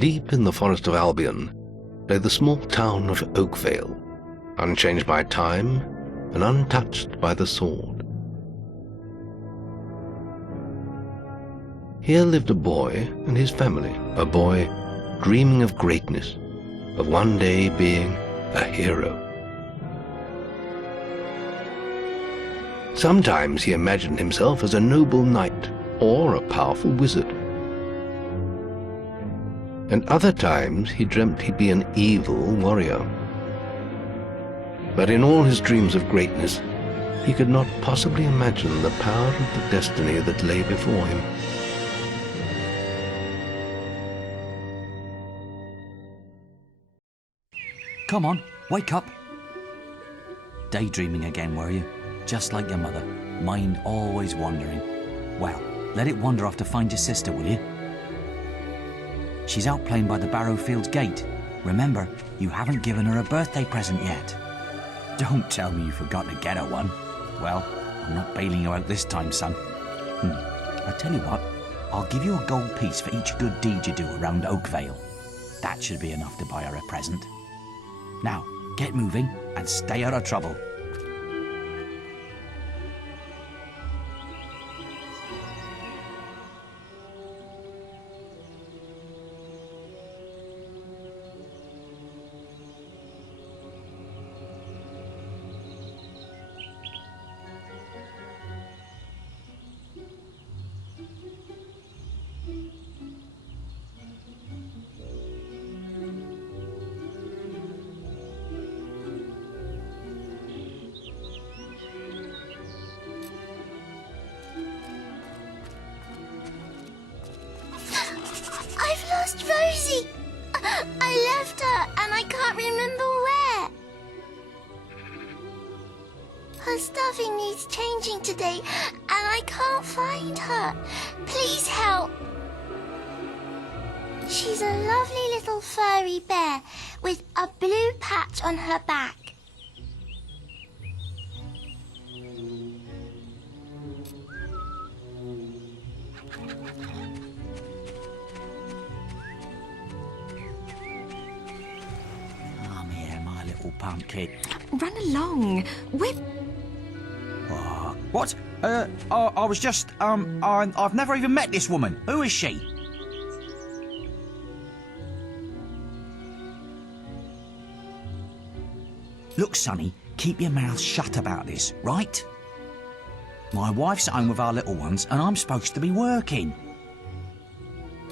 Deep in the forest of Albion lay the small town of Oakvale, unchanged by time and untouched by the sword. Here lived a boy and his family, a boy dreaming of greatness, of one day being a hero. Sometimes he imagined himself as a noble knight or a powerful wizard. And other times he dreamt he'd be an evil warrior. But in all his dreams of greatness, he could not possibly imagine the power of the destiny that lay before him. Come on, wake up. Daydreaming again, were you? Just like your mother, mind always wandering. Well, let it wander off to find your sister, will you? She's out playing by the Barrowfields gate. Remember, you haven't given her a birthday present yet. Don't tell me you forgot to get her one. Well, I'm not bailing you out this time, son. I tell you what, I'll give you a gold piece for each good deed you do around Oakvale. That should be enough to buy her a present. Now, get moving and stay out of trouble. Rosie! I left her and I can't remember where. Her stuffing needs changing today and I can't find her. Please help. She's a lovely little furry bear with a blue patch on her back. Pumpkin. Run along. We're... Oh, what? I was just, I've never even met this woman. Who is she? Look, Sonny, keep your mouth shut about this, right? My wife's at home with our little ones and I'm supposed to be working.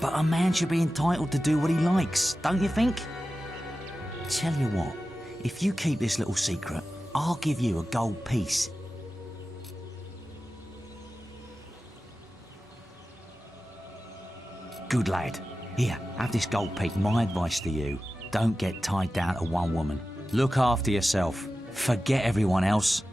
But a man should be entitled to do what he likes, don't you think? Tell you what. If you keep this little secret, I'll give you a gold piece. Good lad. Here, have this gold piece. My advice to you, don't get tied down to one woman. Look after yourself. Forget everyone else.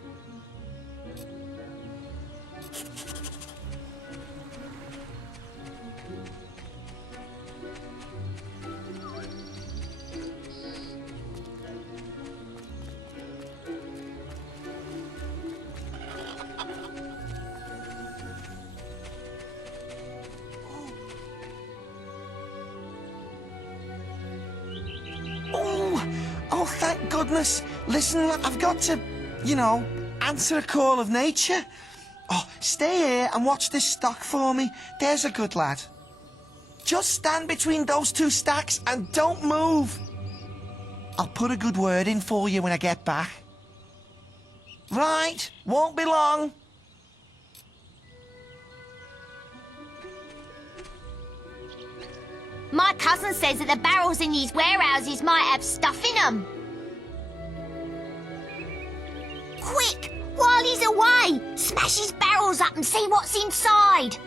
Oh, thank goodness. Listen, I've got to, answer a call of nature. Oh, stay here and watch this stock for me. There's a good lad. Just stand between those two stacks and don't move. I'll put a good word in for you when I get back. Right, won't be long. My cousin says that the barrels in these warehouses might have stuff in them. Quick, while he's away, smash his barrels up and see what's inside.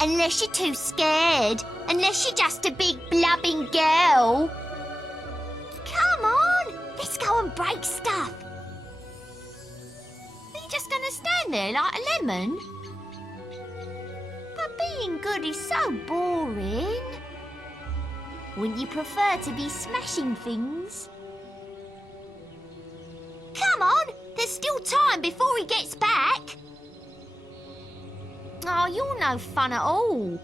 Unless you're too scared, unless you're just a big blubbing girl. Come on, let's go and break stuff. Are you just going to stand there like a lemon? But being good is so boring. Wouldn't you prefer to be smashing things? Come on, there's still time before he gets back. Oh, you're no fun at all.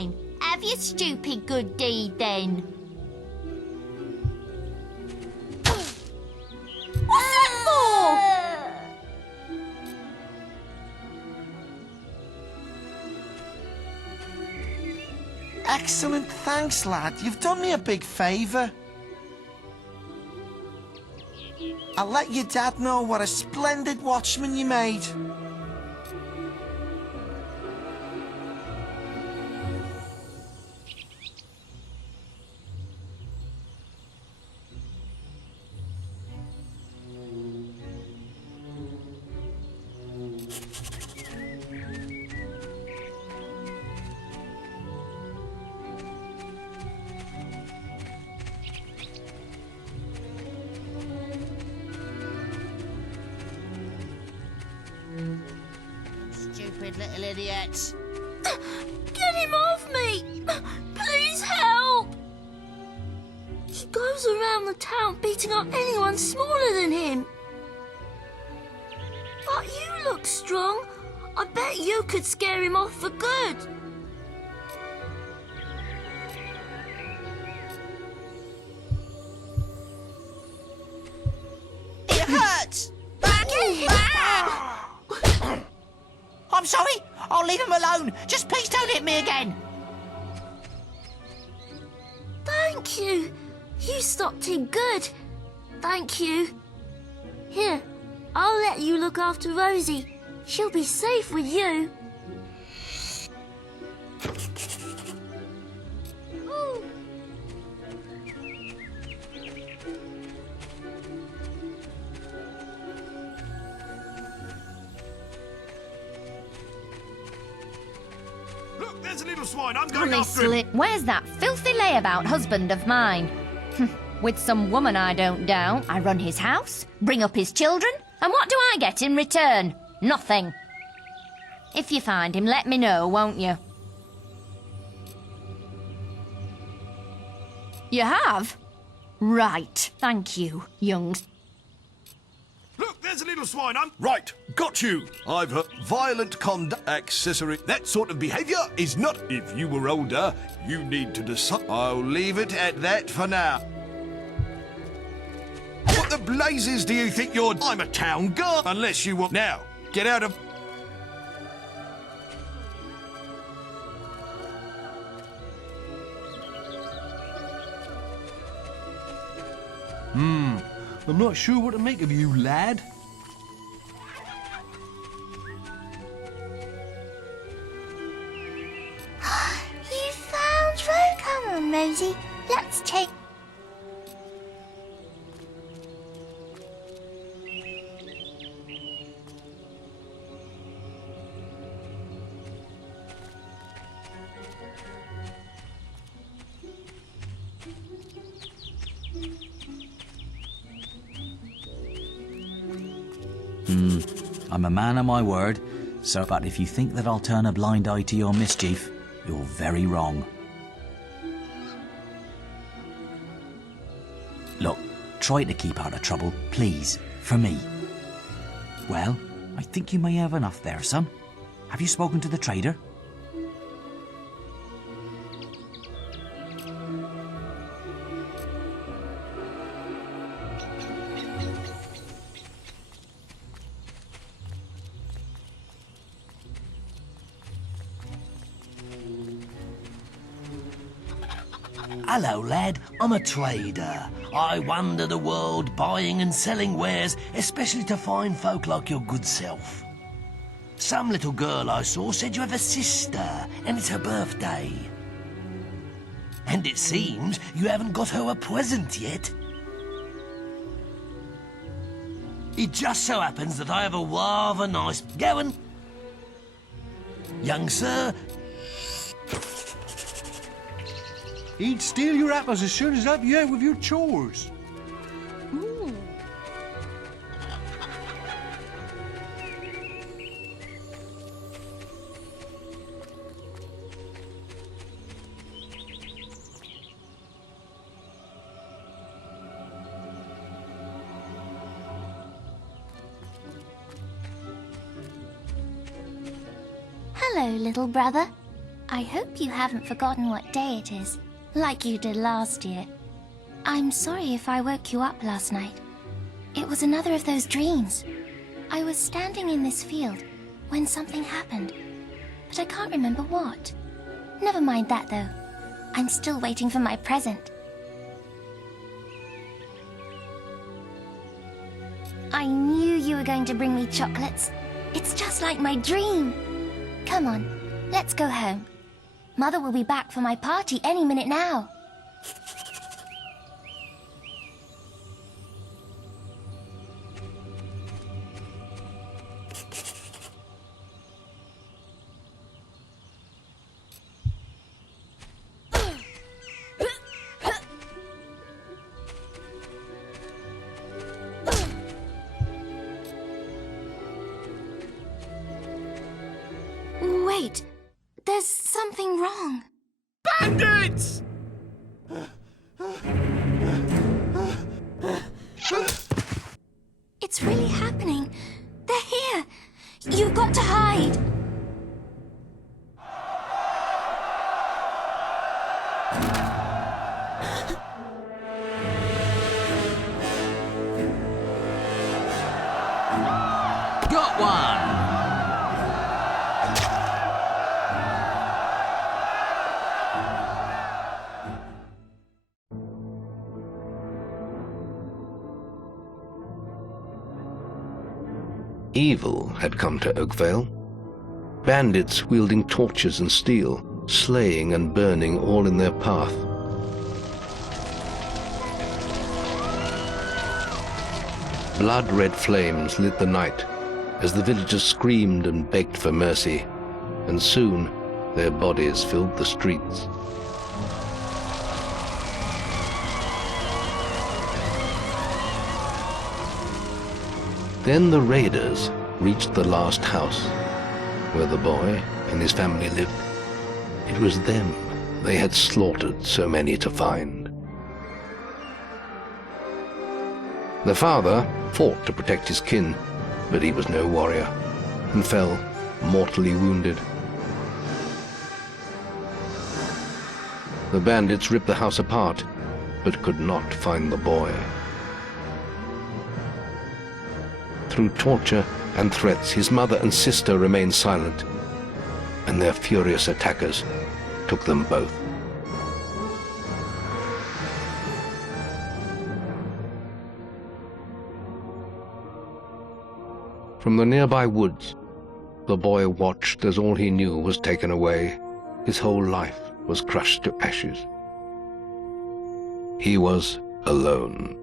Fine. Have your stupid good deed then. What's that for? Excellent, thanks, lad. You've done me a big favour. I'll let your dad know what a splendid watchman you made. Stupid little idiots. Get him off me! Please help! He goes around the town beating up anyone smaller than him. But you look strong. I bet you could scare him off for good. It hurts! I'm sorry. I'll leave him alone. Just please don't hit me again. Thank you. You stopped him good. Thank you. Here, I'll let you look after Rosie. She'll be safe with you. Look, there's a little swine. I'm going after him. Honestly, where's that filthy layabout husband of mine? With some woman, I don't doubt. I run his house, bring up his children, and what do I get in return? Nothing. If you find him, let me know, won't you? You have? Right, thank you, young... Look, there's a little swine. I'm... Right, got you. I've heard violent conduct, accessory. That sort of behaviour is not... If you were older, you need to decide. I'll leave it at that for now. What the blazes do you think you're... I'm a town guard. Unless you want... Now, get out of... I'm not sure what to make of you, lad. You found Ro. Come on, Rosie. Let's take... I'm a man of my word, so but if you think that I'll turn a blind eye to your mischief, you're very wrong. Look, try to keep out of trouble, please, for me. Well, I think you may have enough there, son. Have you spoken to the trader? Hello, lad. I'm a trader. I wander the world buying and selling wares, especially to fine folk like your good self. Some little girl I saw said you have a sister, and it's her birthday. And it seems you haven't got her a present yet. It just so happens that I have a rather nice... Go on. Young sir, He'd steal your apples as soon as help you out with your chores. Hello, little brother. I hope you haven't forgotten what day it is, like you did last year. I'm sorry if I woke you up last night. It was another of those dreams. I was standing in this field when something happened, but I can't remember what. Never mind that, though. I'm still waiting for my present. I knew you were going to bring me chocolates. It's just like my dream. Come on, let's go home. Mother will be back for my party any minute now. Wait, there's something wrong. Bandits! It's really happening. They're here. You've got to hide. Got one! Evil had come to Oakvale. Bandits wielding torches and steel, slaying and burning all in their path. Blood-red flames lit the night as the villagers screamed and begged for mercy, and soon their bodies filled the streets. Then the raiders reached the last house, where the boy and his family lived. It was them they had slaughtered so many to find. The father fought to protect his kin, but he was no warrior, and fell mortally wounded. The bandits ripped the house apart, but could not find the boy. Through torture and threats, his mother and sister remained silent, and their furious attackers took them both. From the nearby woods, the boy watched as all he knew was taken away. His whole life was crushed to ashes. He was alone.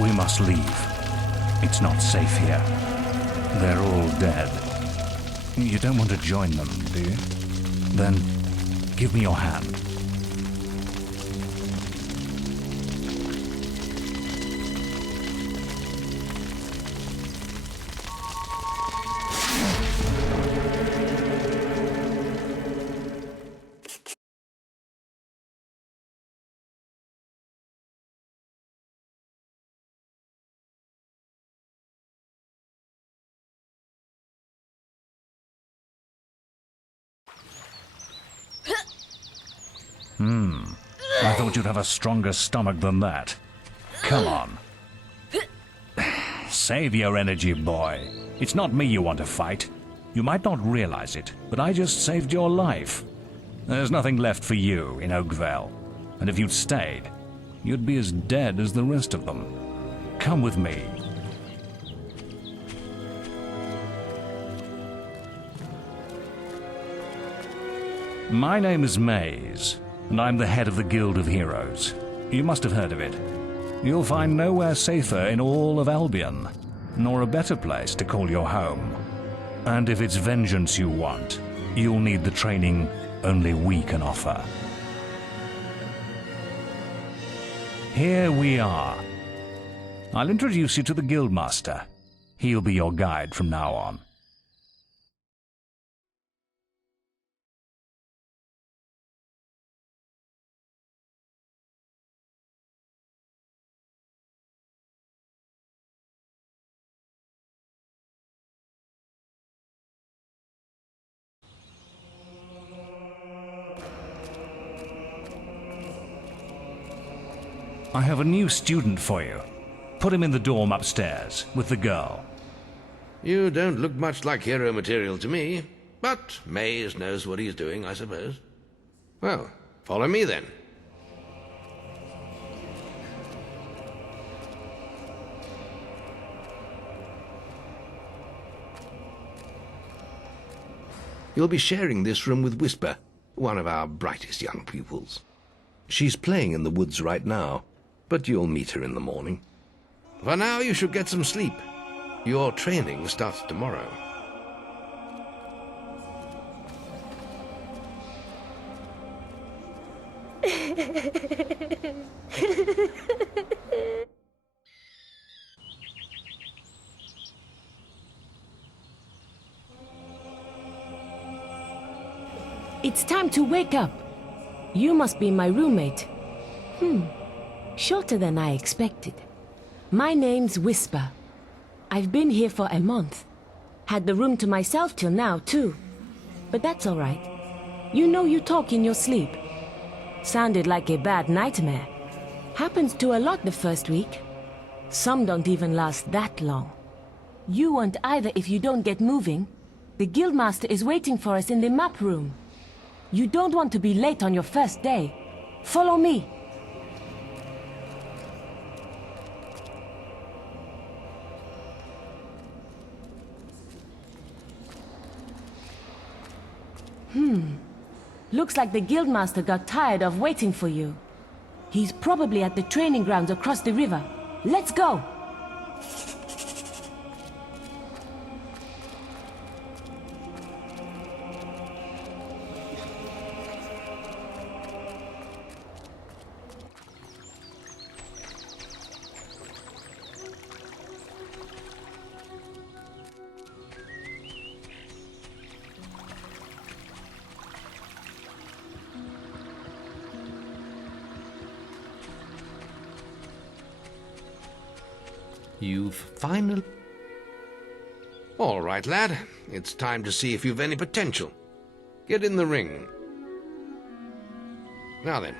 We must leave. It's not safe here. They're all dead. You don't want to join them, do you? Then give me your hand. I thought you'd have a stronger stomach than that. Come on. Save your energy, boy. It's not me you want to fight. You might not realize it, but I just saved your life. There's nothing left for you in Oakvale. And if you'd stayed, you'd be as dead as the rest of them. Come with me. My name is Maze, and I'm the head of the Guild of Heroes. You must have heard of it. You'll find nowhere safer in all of Albion, nor a better place to call your home. And if it's vengeance you want, you'll need the training only we can offer. Here we are. I'll introduce you to the Guildmaster. He'll be your guide from now on. I have a new student for you. Put him in the dorm upstairs, with the girl. You don't look much like hero material to me, but Maze knows what he's doing, I suppose. Well, follow me then. You'll be sharing this room with Whisper, one of our brightest young pupils. She's playing in the woods right now, but you'll meet her in the morning. For now, you should get some sleep. Your training starts tomorrow. It's time to wake up. You must be my roommate. Shorter than I expected. My name's Whisper. I've been here for a month. Had the room to myself till now, too. But that's all right. You know you talk in your sleep. Sounded like a bad nightmare. Happens to a lot the first week. Some don't even last that long. You won't either if you don't get moving. The Guildmaster is waiting for us in the map room. You don't want to be late on your first day. Follow me. Looks like the Guildmaster got tired of waiting for you. He's probably at the training grounds across the river. Let's go! You've finally... All right, lad. It's time to see if you've any potential. Get in the ring. Now then,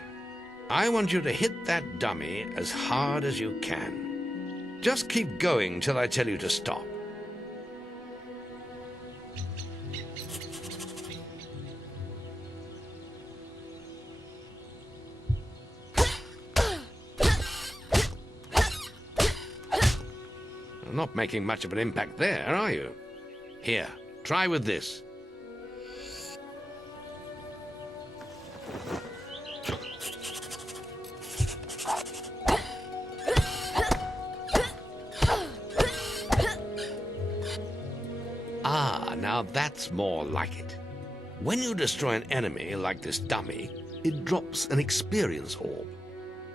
I want you to hit that dummy as hard as you can. Just keep going till I tell you to stop. Not making much of an impact there, are you? Here, try with this. Now that's more like it. When you destroy an enemy like this dummy, it drops an experience orb.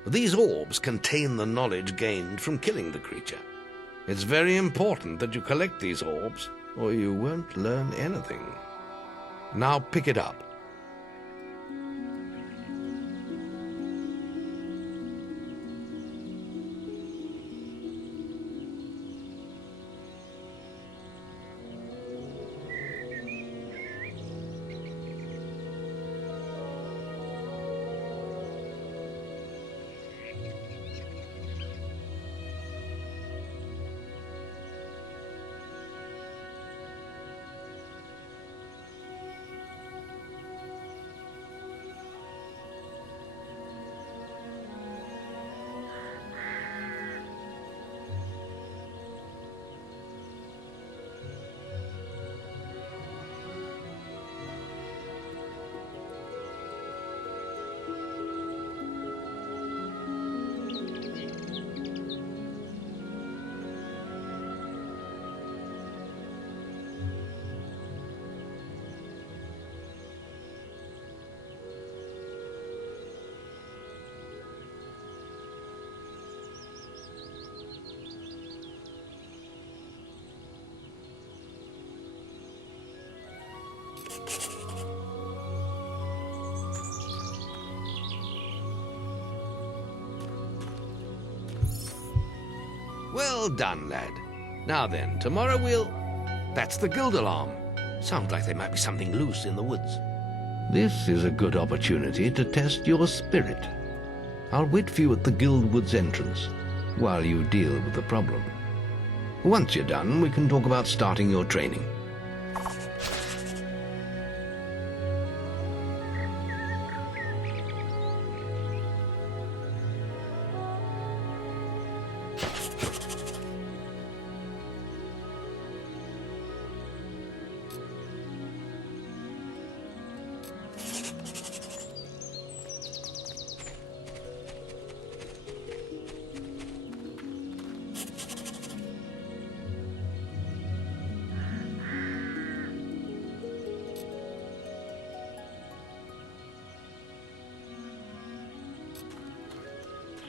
These orbs contain the knowledge gained from killing the creature. It's very important that you collect these orbs, or you won't learn anything. Now pick it up. Well done, lad. Now then, tomorrow we'll... That's the guild alarm. Sounds like there might be something loose in the woods. This is a good opportunity to test your spirit. I'll wait for you at the guild woods entrance while you deal with the problem. Once you're done, we can talk about starting your training.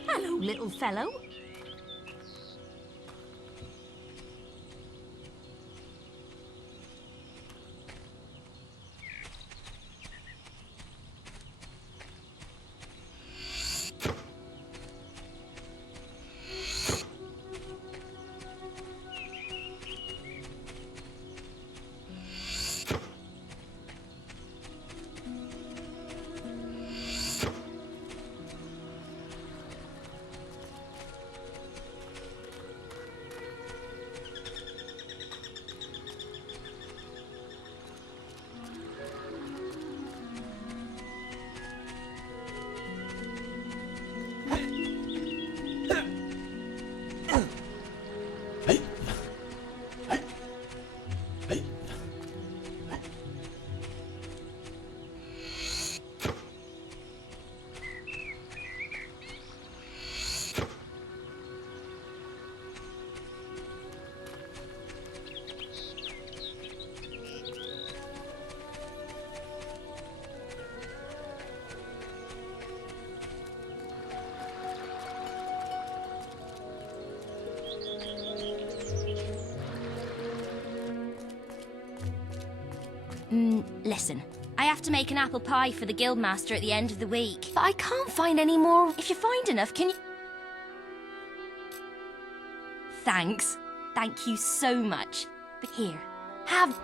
Hello, little fellow. Listen, I have to make an apple pie for the guildmaster at the end of the week. But I can't find any more. If you find enough, can you... Thanks. Thank you so much. But here, have...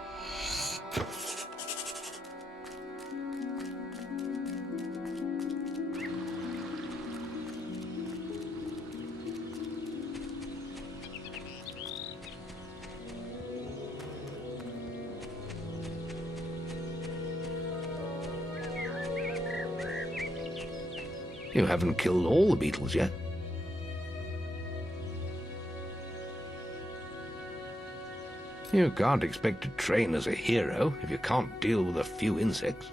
You haven't killed all the beetles yet. You can't expect to train as a hero if you can't deal with a few insects.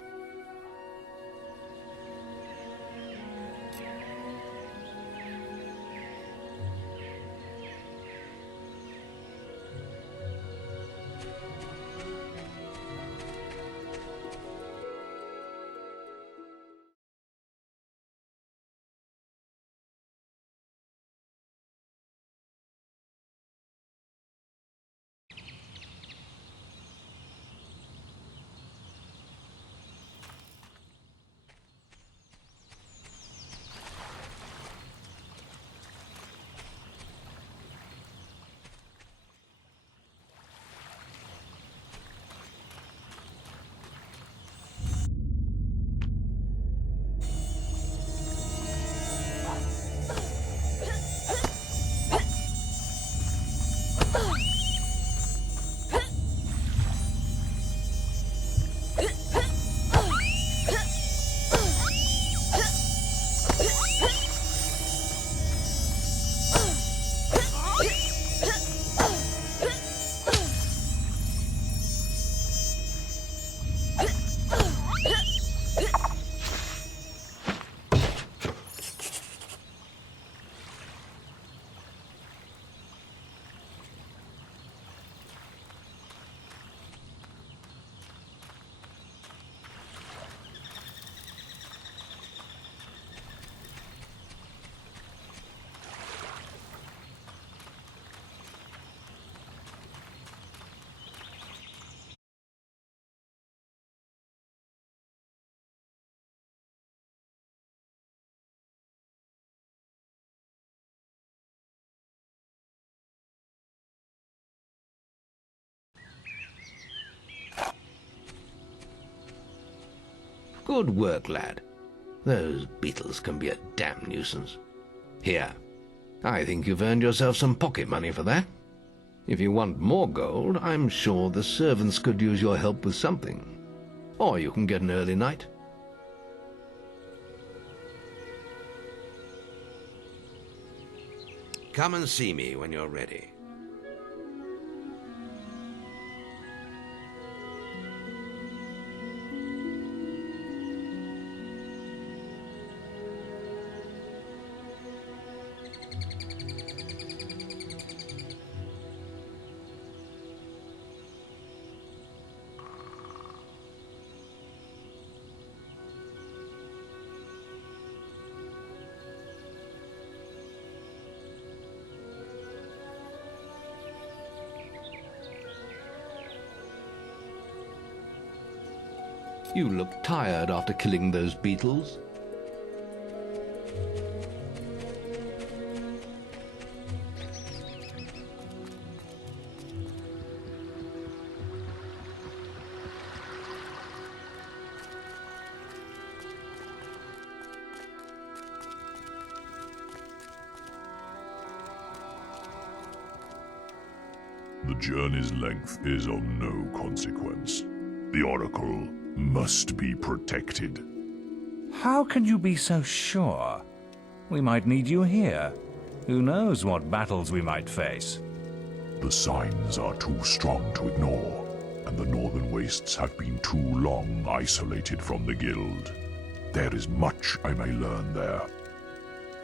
Good work, lad. Those beetles can be a damn nuisance. Here, I think you've earned yourself some pocket money for that. If you want more gold, I'm sure the servants could use your help with something. Or you can get an early night. Come and see me when you're ready. You look tired after killing those beetles. The journey's length is of no consequence. The Oracle must be protected. How can you be so sure? We might need you here. Who knows what battles we might face? The signs are too strong to ignore, and the Northern Wastes have been too long isolated from the Guild. There is much I may learn there.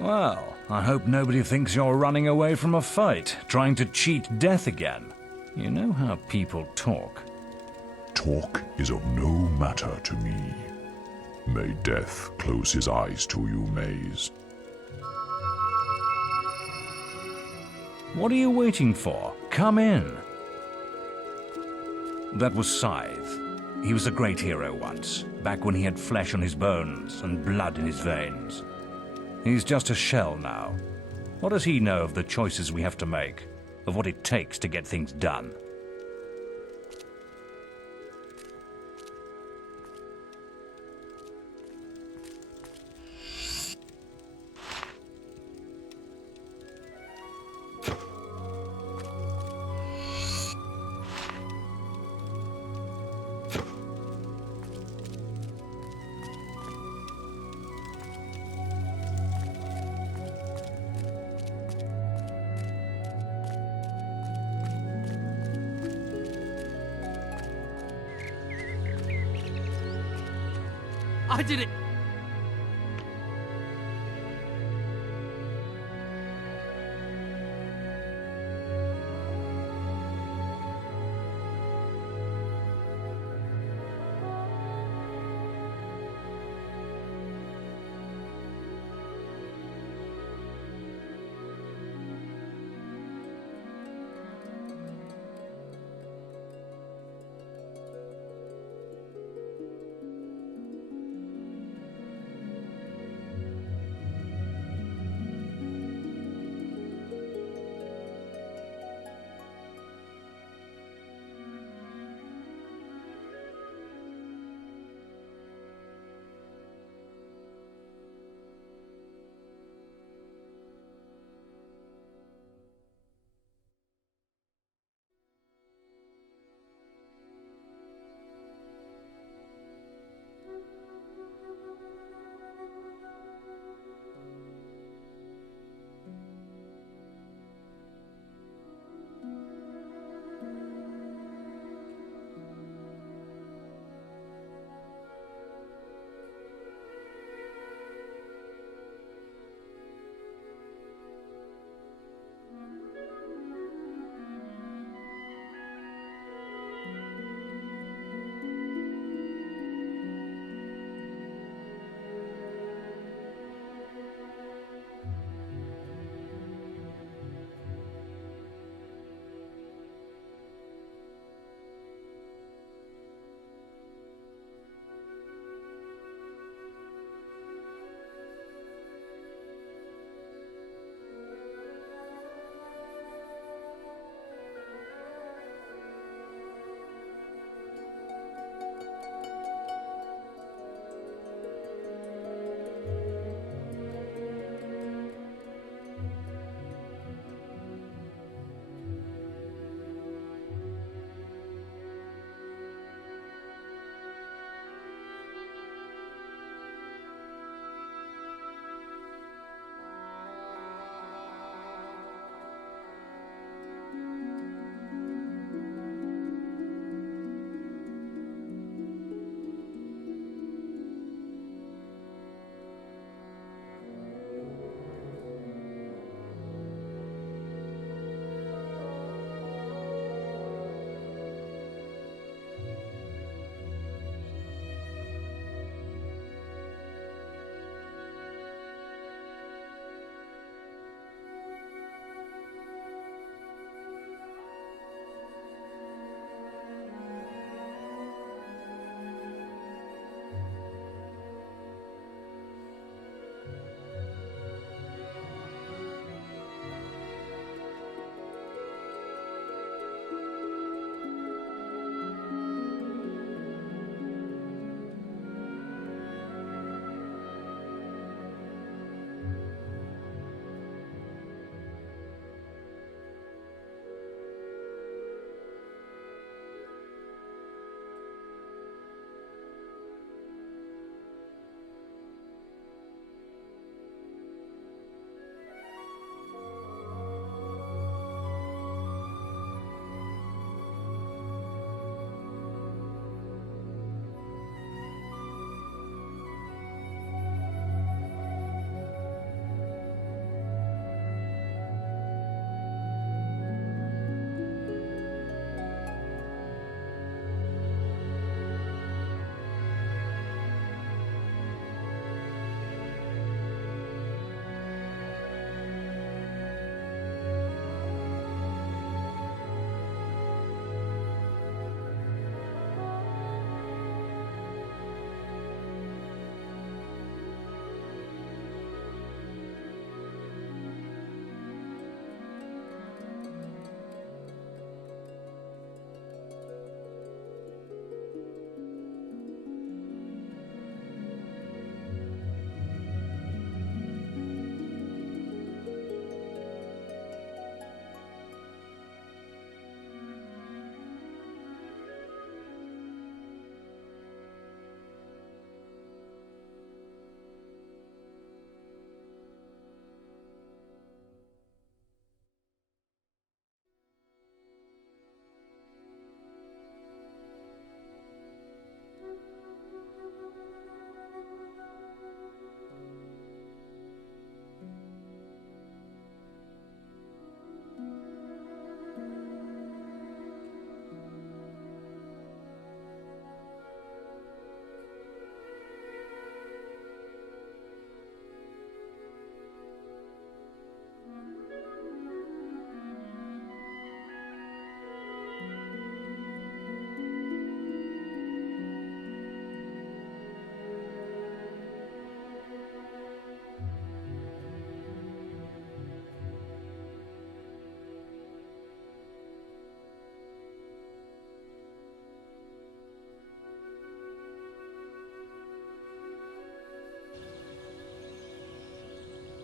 Well, I hope nobody thinks you're running away from a fight, trying to cheat death again. You know how people talk. Talk is of no matter to me. May death close his eyes to you, Maze. What are you waiting for? Come in. That was Scythe. He was a great hero once, back when he had flesh on his bones and blood in his veins. He's just a shell now. What does he know of the choices we have to make, of what it takes to get things done? I did it!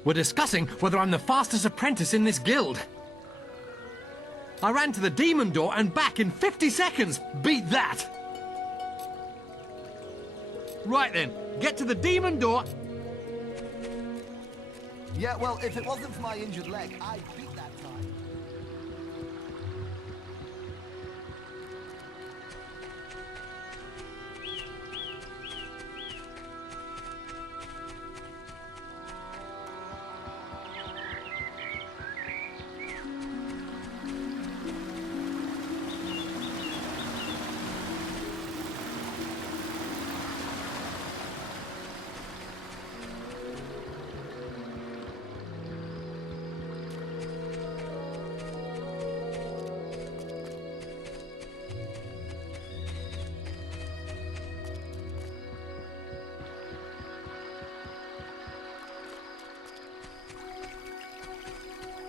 We're discussing whether I'm the fastest apprentice in this guild. I ran to the demon door and back in 50 seconds. Beat that! Right then, get to the demon door. Yeah, well, if it wasn't for my injured leg, I'd beat that time.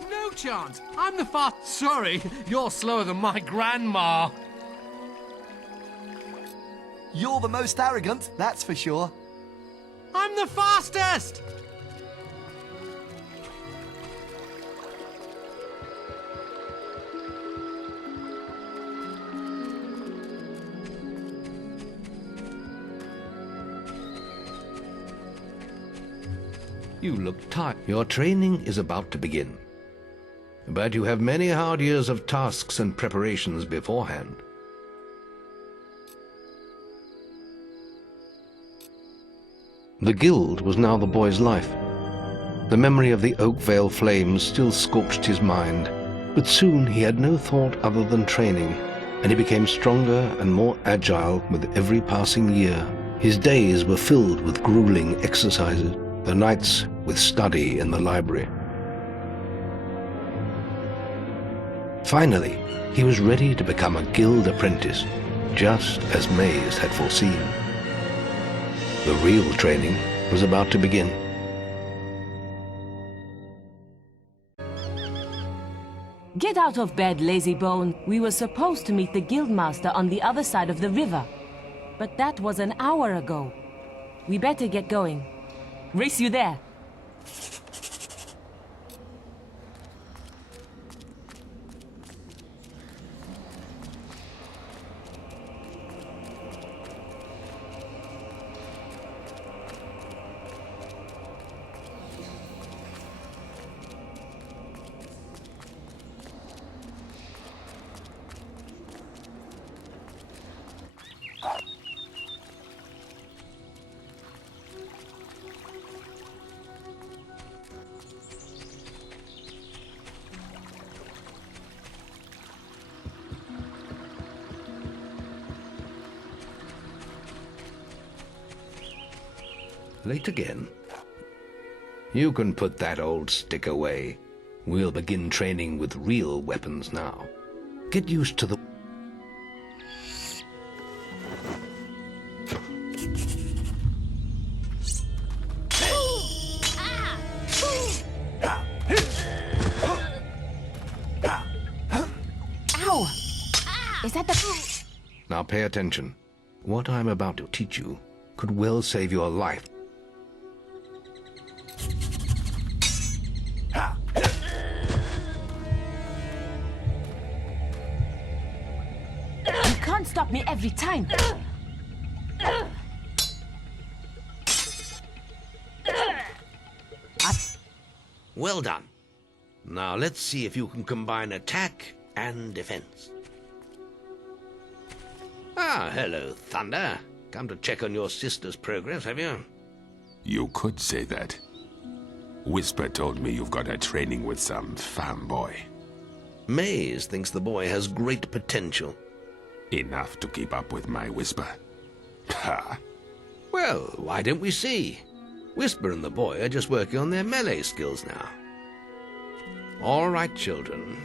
No chance. I'm the fast... Sorry, you're slower than my grandma. You're the most arrogant, that's for sure. I'm the fastest! You look tired. Your training is about to begin. But you have many hard years of tasks and preparations beforehand. The guild was now the boy's life. The memory of the Oakvale flames still scorched his mind, but soon he had no thought other than training, and he became stronger and more agile with every passing year. His days were filled with grueling exercises, the nights with study in the library. Finally, he was ready to become a guild apprentice, just as Maze had foreseen. The real training was about to begin. Get out of bed, lazy bone. We were supposed to meet the guildmaster on the other side of the river. But that was an hour ago. We better get going. Race you there. Late again? You can put that old stick away. We'll begin training with real weapons now. Get used to the... Ow! Is that the... Now pay attention. What I'm about to teach you could well save your life. You can't stop me every time. Well done. Now let's see if you can combine attack and defense. Ah, hello, Thunder. Come to check on your sister's progress, have you? You could say that. Whisper told me you've got her training with some fanboy. Maze thinks the boy has great potential. Enough to keep up with my Whisper. Ha! Well, why don't we see? Whisper and the boy are just working on their melee skills now. All right, children.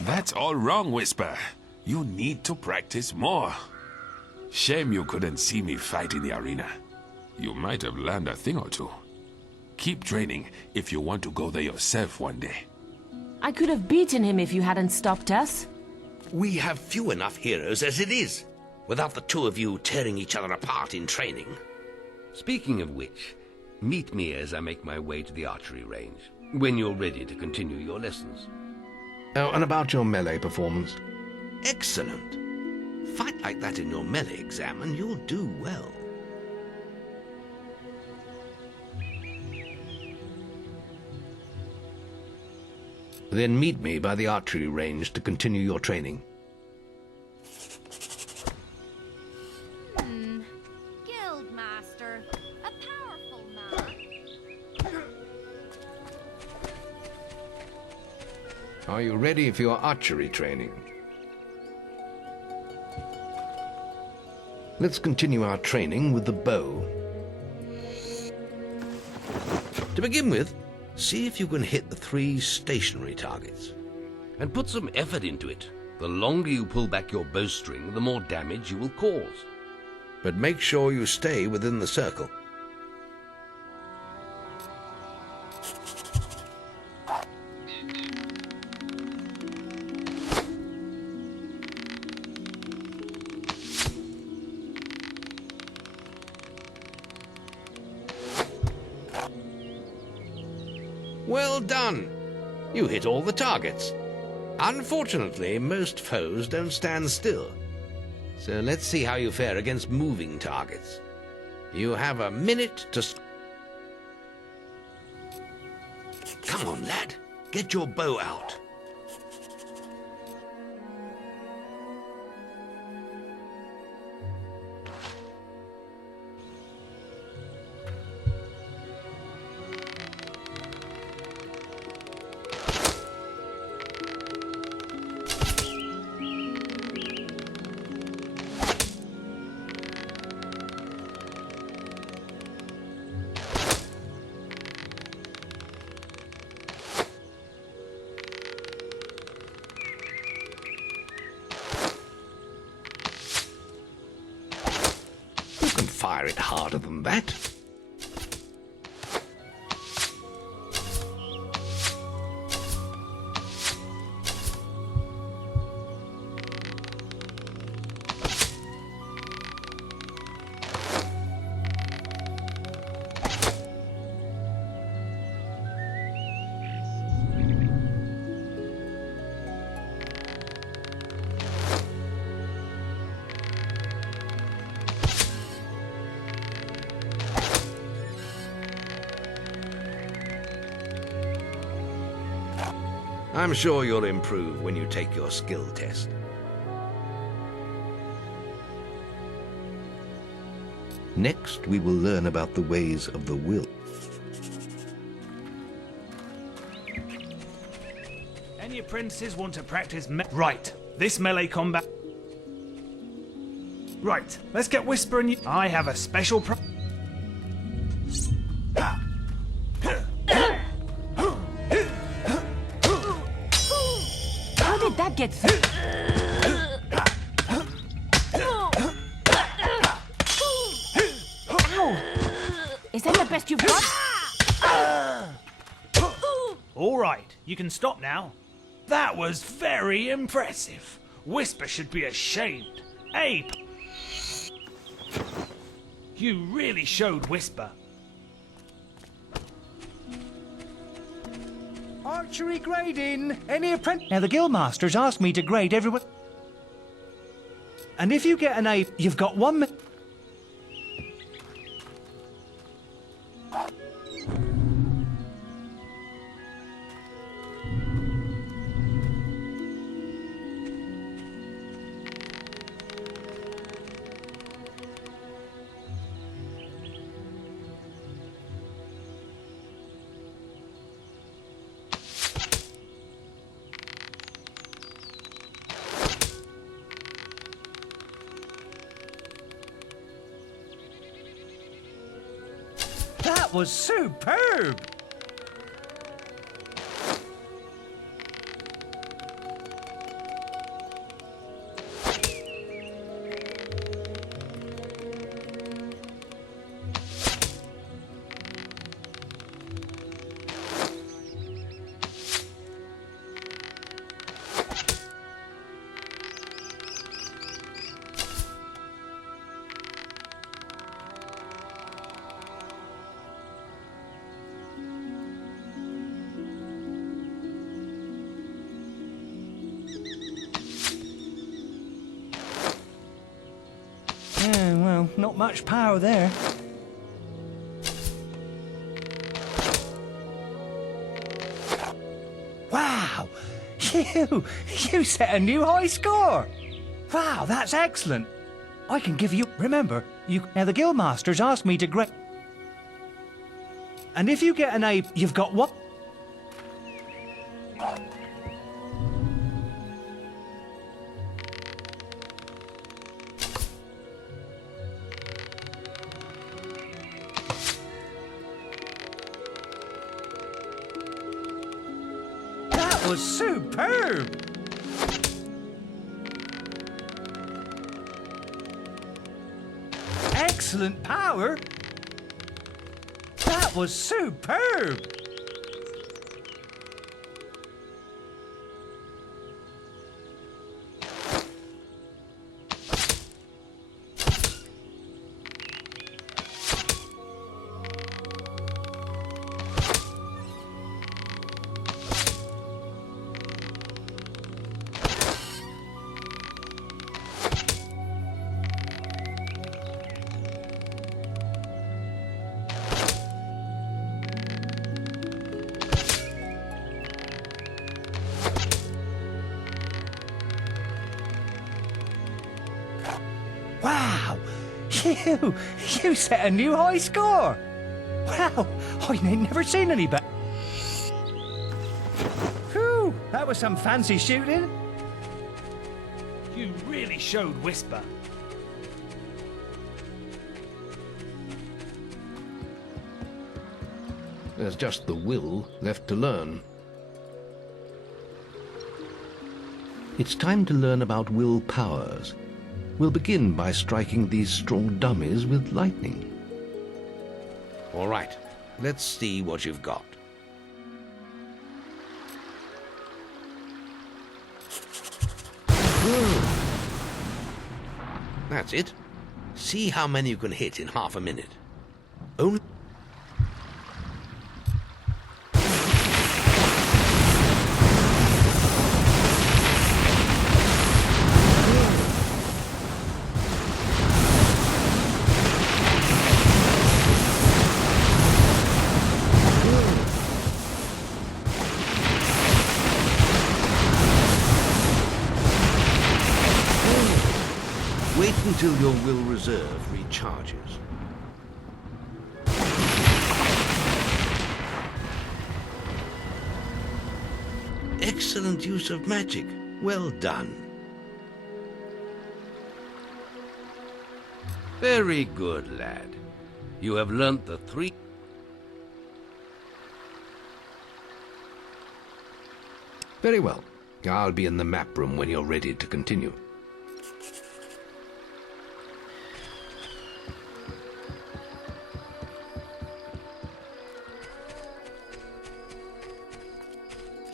That's all wrong, Whisper. You need to practice more. Shame you couldn't see me fight in the arena. You might have learned a thing or two. Keep training if you want to go there yourself one day. I could have beaten him if you hadn't stopped us. We have few enough heroes as it is, without the two of you tearing each other apart in training. Speaking of which, meet me as I make my way to the archery range, when you're ready to continue your lessons. Oh, and about your melee performance? Excellent. Fight like that in your melee exam and you'll do well. Then meet me by the archery range to continue your training. Guildmaster, a powerful man. Are you ready for your archery training? Let's continue our training with the bow. To begin with, see if you can hit the 3 stationary targets. And put some effort into it. The longer you pull back your bowstring, the more damage you will cause. But make sure you stay within the circle. Well done! You hit all the targets. Unfortunately, most foes don't stand still. So let's see how you fare against moving targets. You have a minute to... Come on, lad. Get your bow out. Fire it harder than that. I'm sure you'll improve when you take your skill test. Next, we will learn about the ways of the will. Any apprentices want to practice Right, this melee combat... Right, let's get Whisper and you... I have a special How did that get through? Ow! Is that the best you've got? All right, you can stop now. That was very impressive. Whisper should be ashamed. Ape! You really showed Whisper. Archery grading. Any apprentice? Now the guildmasters asked me to grade everyone. And if you get an A, you've got 1 minute. That was superb! much power there. Wow! You set a new high score! Wow, that's excellent! I can give you... Remember, now the Guildmasters asked me to grade... And if you get an A, you've got what? That was superb! Excellent power! That was superb! Wow! You set a new high score! Wow! I ain't never seen any better. Whew! That was some fancy shooting. You really showed Whisper. There's just the will left to learn. It's time to learn about will powers. We'll begin by striking these straw dummies with lightning. All right, let's see what you've got. That's it. See how many you can hit in half a minute. Only... Wait until your will reserve recharges. Excellent use of magic. Well done. Very good, lad. You have learnt the 3... Very well. I'll be in the map room when you're ready to continue.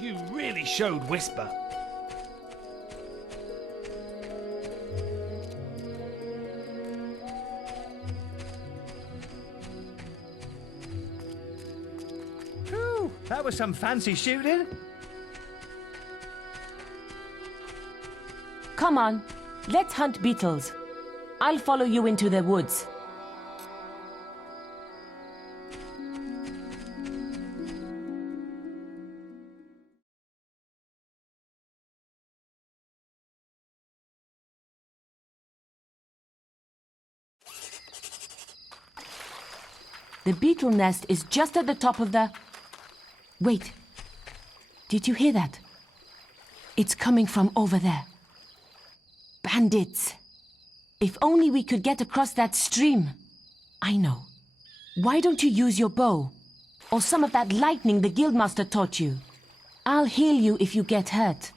You really showed Whisper. Whew! That was some fancy shooting. Come on, let's hunt beetles. I'll follow you into the woods. The beetle nest is just at the top of the... Wait. Did you hear that? It's coming from over there. Bandits. If only we could get across that stream. I know. Why don't you use your bow? Or some of that lightning the Guildmaster taught you? I'll heal you if you get hurt.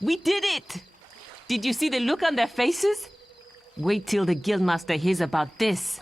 We did it! Did you see the look on their faces? Wait till the guildmaster hears about this.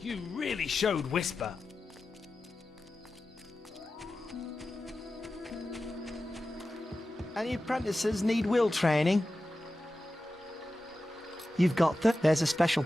You really showed Whisper. Any apprentices need will training? You've got there's a special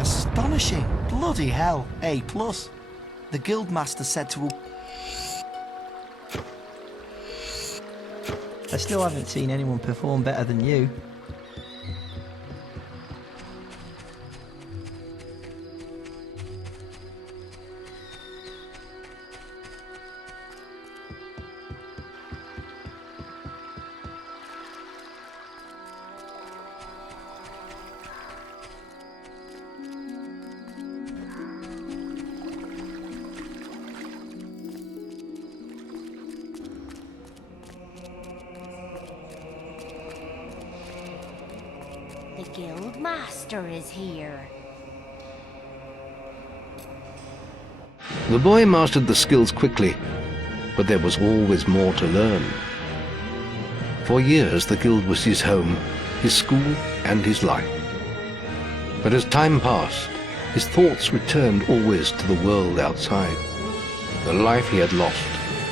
astonishing. Bloody hell, A+. The guildmaster said to... I still haven't seen anyone perform better than you. The guild master is here. The boy mastered the skills quickly, but there was always more to learn. For years the guild was his home, his school, and his life. But as time passed, his thoughts returned always to the world outside, the life he had lost,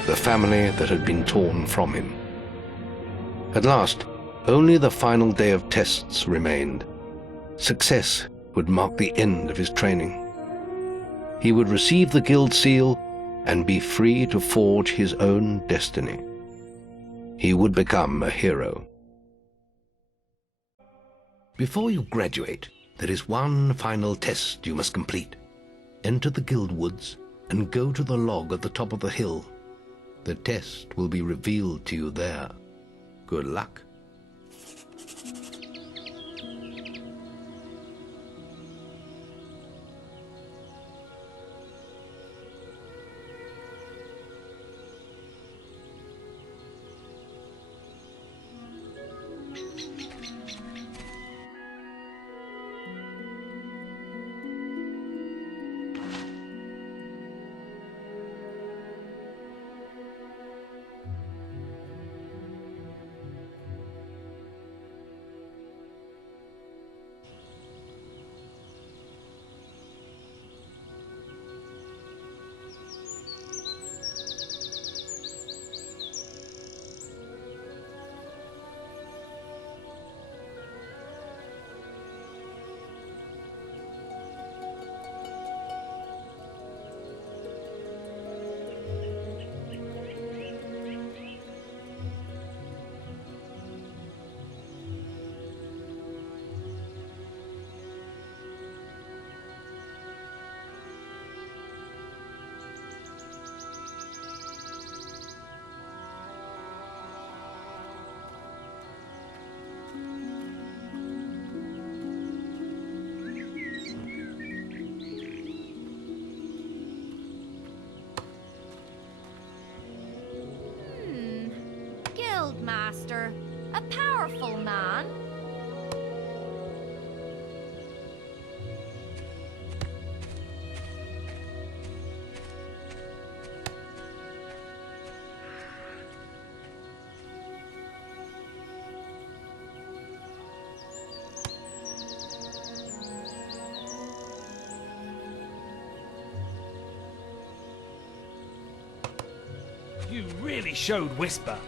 the family that had been torn from him. At last, only the final day of tests remained. Success would mark the end of his training. He would receive the guild seal and be free to forge his own destiny. He would become a hero. Before you graduate, there is one final test you must complete. Enter the guild woods and go to the log at the top of the hill. The test will be revealed to you there. Good luck. Guildmaster, a powerful man. You really showed Whisper.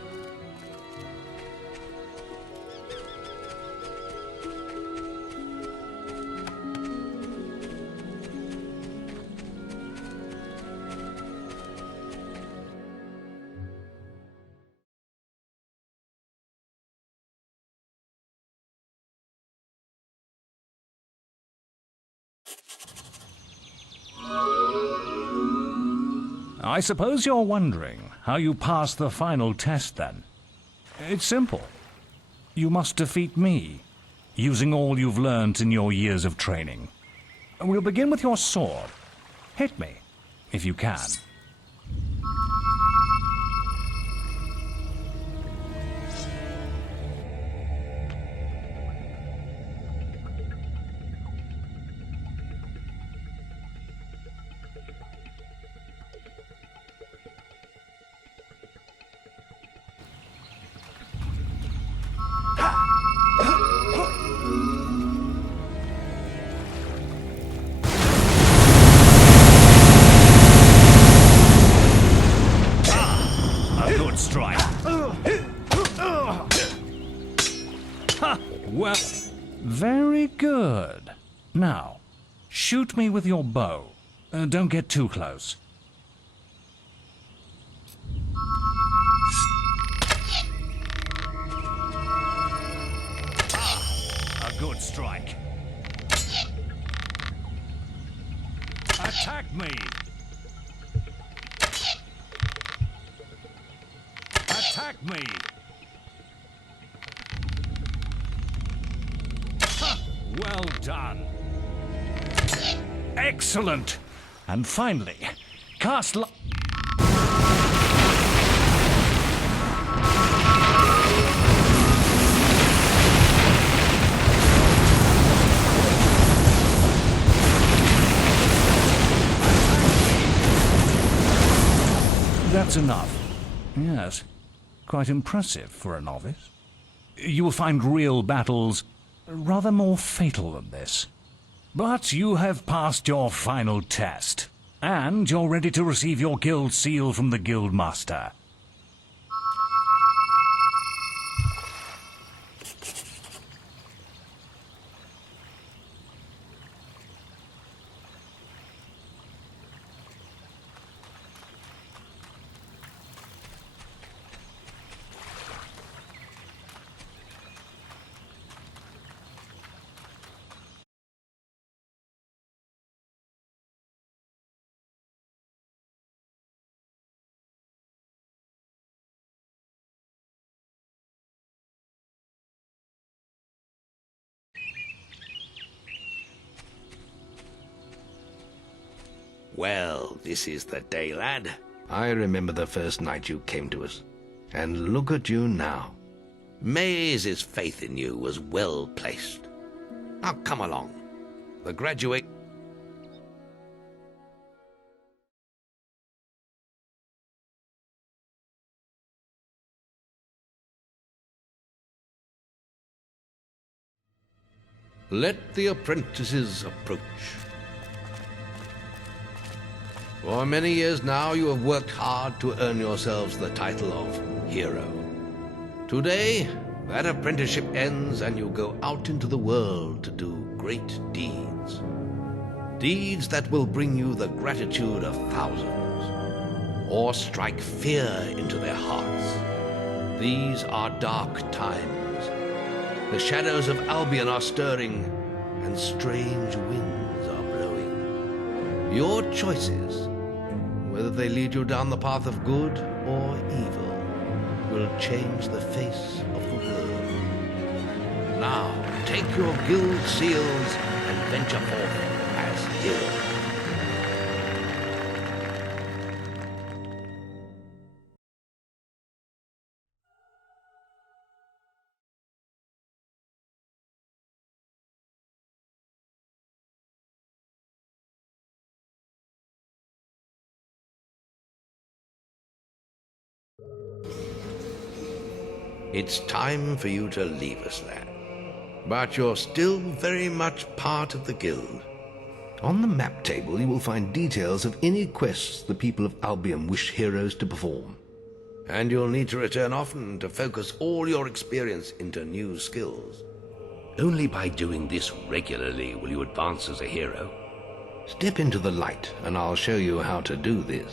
I suppose you're wondering how you pass the final test, then. It's simple. You must defeat me, using all you've learnt in your years of training. We'll begin with your sword. Hit me, if you can. Strike. Well, very good. Now, shoot me with your bow. Don't get too close. A good strike. Attack me. Attack me! Ha! Well done. Excellent! And finally, cast That's enough. Yes. Quite impressive for a novice. You will find real battles rather more fatal than this. But you have passed your final test, and you're ready to receive your guild seal from the guild master. Well, this is the day, lad. I remember the first night you came to us. And look at you now. Maze's faith in you was well placed. Now come along. The graduate... Let the apprentices approach. For many years now you have worked hard to earn yourselves the title of hero. Today, that apprenticeship ends and you go out into the world to do great deeds. Deeds that will bring you the gratitude of thousands, or strike fear into their hearts. These are dark times. The shadows of Albion are stirring, and strange winds are blowing. Your choices, whether they lead you down the path of good or evil, will change the face of the world. Now, take your guild seals and venture forth as heroes. It's time for you to leave us, lad. But you're still very much part of the guild. On the map table you will find details of any quests the people of Albion wish heroes to perform. And you'll need to return often to focus all your experience into new skills. Only by doing this regularly will you advance as a hero. Step into the light, and I'll show you how to do this.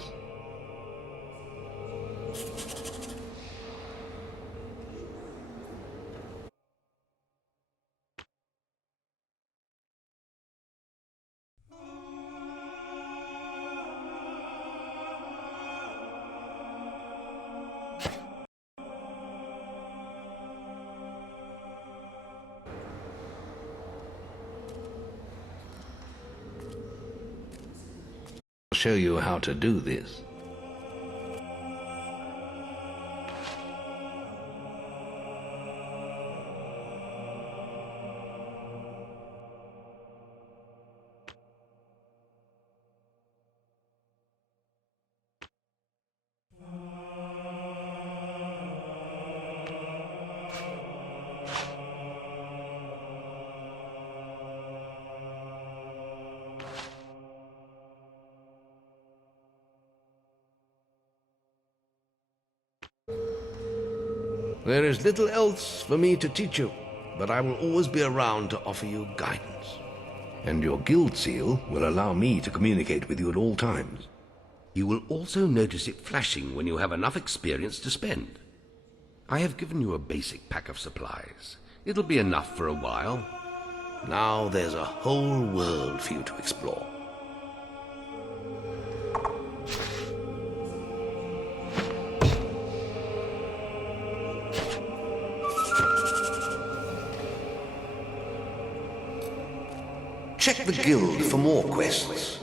Show you how to do this. There is little else for me to teach you, but I will always be around to offer you guidance. And your guild seal will allow me to communicate with you at all times. You will also notice it flashing when you have enough experience to spend. I have given you a basic pack of supplies. It'll be enough for a while. Now there's a whole world for you to explore. Check the guild for more quests.